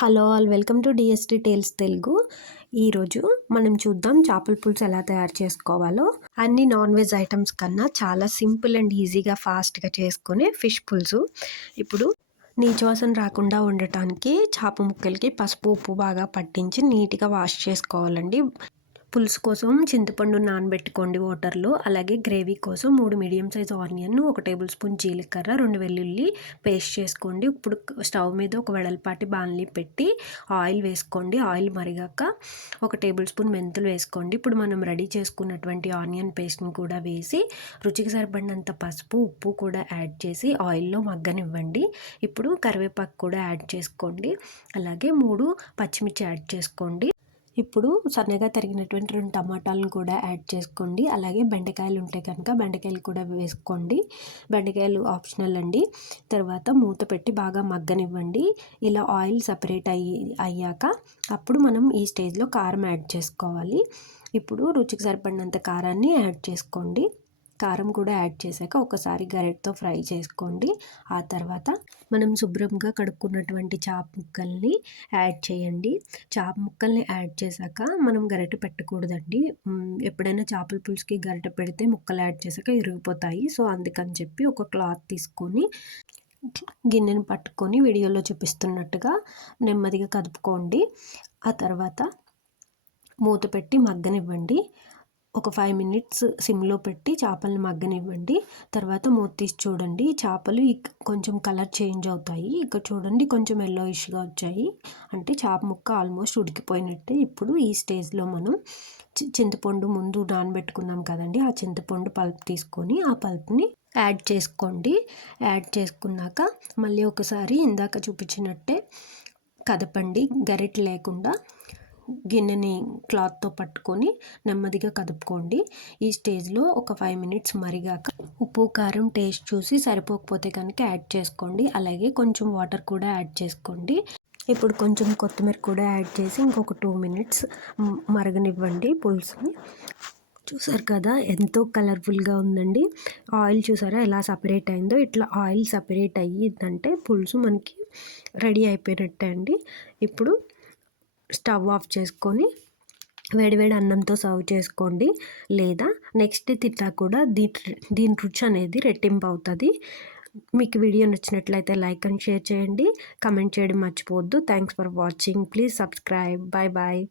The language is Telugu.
Hello all welcome to DST tales Telugu. ఈరోజు మనం చూద్దాం చేపల పులుసు ఎలా తయారు చేసుకోవాలో. అన్ని నాన్ వెజ్ ఐటమ్స్ కన్నా చాలా సింపుల్ అండ్ ఈజీగా ఫాస్ట్గా చేసుకునే ఫిష్ పులుసు. ఇప్పుడు నీచు వాసన రాకుండా ఉండటానికి చేప ముక్కలకి పసుపు ఉప్పు బాగా పట్టించి నీట్గా వాష్ చేసుకోవాలండి. పులుసు కోసం చింతపండు నానబెట్టుకోండి వాటర్లో. అలాగే గ్రేవీ కోసం 3 medium size onion, 1 table spoon జీలకర్ర, 2 వెల్లుల్లి పేస్ట్ చేసుకోండి. ఇప్పుడు స్టవ్ మీద ఒక వెడల్పాటి బాణలి పెట్టి ఆయిల్ వేసుకోండి. ఆయిల్ మరిగాక 1 టేబుల్ స్పూన్ మెంతులు వేసుకోండి. ఇప్పుడు మనం రెడీ చేసుకున్నటువంటి ఆనియన్ పేస్ట్ని కూడా వేసి రుచికి సరిపడినంత పసుపు ఉప్పు కూడా యాడ్ చేసి ఆయిల్లో మగ్గనివ్వండి. ఇప్పుడు కరివేపాకు కూడా యాడ్ చేసుకోండి. అలాగే 3 పచ్చిమిర్చి యాడ్ చేసుకోండి. ఇప్పుడు సన్నగా తరిగినటువంటి 2 టమాటాలను కూడా యాడ్ చేసుకోండి. అలాగే బెండకాయలు ఉంటే కనుక బెండకాయలు కూడా వేసుకోండి. బెండకాయలు ఆప్షనల్ అండి. తర్వాత మూత పెట్టి బాగా మగ్గనివ్వండి. ఇలా ఆయిల్ సపరేట్ అయ్యాక అప్పుడు మనం ఈ స్టేజ్లో కారం యాడ్ చేసుకోవాలి. ఇప్పుడు రుచికి సరిపడినంత కారాన్ని యాడ్ చేసుకోండి. కారం కూడా యాడ్ చేశాక ఒకసారి గరిటతో ఫ్రై చేసుకోండి. ఆ తర్వాత మనం శుభ్రంగా కడుక్కున్నటువంటి చేప ముక్కల్ని యాడ్ చేయండి. చేప ముక్కల్ని యాడ్ చేశాక మనం గరిట పెట్టకూడదండి. ఎప్పుడైనా చేపల పులుసుకి గరిట పెడితే ముక్కలు యాడ్ చేశాక ఇరిగిపోతాయి. సో అందుకని చెప్పి ఒక క్లాత్ తీసుకొని గిన్నెను పట్టుకొని వీడియోలో చూపిస్తున్నట్టుగా నెమ్మదిగా కదుపుకోండి. ఆ తర్వాత మూత పెట్టి మగ్గనివ్వండి. ఒక 5 మినిట్స్ సిమ్లో పెట్టి చేపలను మగ్గనివ్వండి. తర్వాత మూత తీసి చూడండి. చేపలు కొంచెం కలర్ చేంజ్ అవుతాయి. ఇక్కడ చూడండి కొంచెం ఎల్లోయిష్గా వచ్చాయి. అంటే చేప ముక్క ఆల్మోస్ట్ ఉడికిపోయినట్టే. ఇప్పుడు ఈ స్టేజ్లో మనం చింతపండు ముందు నానబెట్టుకున్నాం కదండి, ఆ చింతపండు పల్ప్ తీసుకొని ఆ పల్ప్ని యాడ్ చేసుకోండి. యాడ్ చేసుకున్నాక మళ్ళీ ఒకసారి ఇందాక చూపించినట్టే కదపండి. గరిటె లేకుండా గిన్నెని క్లాత్తో పట్టుకొని నెమ్మదిగా కదుపుకోండి. ఈ స్టేజ్లో ఒక 5 మినిట్స్ మరిగాక ఉప్పు కారం టేస్ట్ చూసి సరిపోకపోతే కనుక యాడ్ చేసుకోండి. అలాగే కొంచెం వాటర్ కూడా యాడ్ చేసుకోండి. ఇప్పుడు కొంచెం కొత్తిమీర కూడా యాడ్ చేసి ఇంకొక 2 మినిట్స్ మరగనివ్వండి పులుసుని. చూసారు కదా ఎంతో కలర్ఫుల్గా ఉందండి. ఆయిల్ చూసారా ఎలా సపరేట్ అయిందో. ఇట్లా ఆయిల్ సపరేట్ అయ్యిందంటే పులుసు మనకి రెడీ అయిపోయినట్టే అండి. ఇప్పుడు స్టవ్ ఆఫ్ చేసుకొని వేడివేడి అన్నంతో సర్వ్ చేసుకోండి. లేదా నెక్స్ట్ డే తిన్నా కూడా దీని రుచి అనేది రెట్టింపు అవుతుంది. మీకు వీడియో నచ్చినట్లయితే లైక్ అండ్ షేర్ చేయండి. కమెంట్ చేయడం మర్చిపోవద్దు. Thanks for watching. Please subscribe. Bye bye.